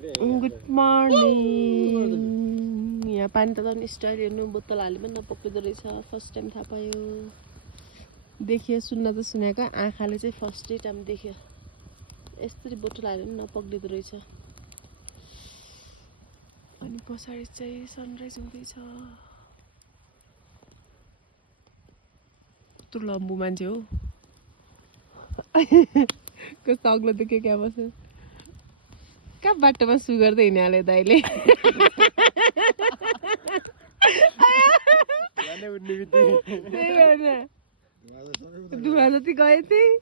Good morning. यहाँ पानी तताउने स्टाइल हेर्नु, बोतल हाले पनि नपक्रिँदो रहेछ। फर्स्ट टाइम थाहा पायो। देखियो, सुन्न त सुनेको, आँखाले चाहिँ फर्स्टै टाइम देख्यो यसरी बोतल हाले पनि नपक्रिँदो रहेछ। अनि पछाडि चाहिँ सनराइज हुँदैछ। कस्तो लम्बु मान्छे हो। कस्तो अग्लो देख्यो क्या बस्यो। कहाँ बाटोमा सुगर त हिँडिहाल्यो दाइले। दुवा जति गयो थिएँ।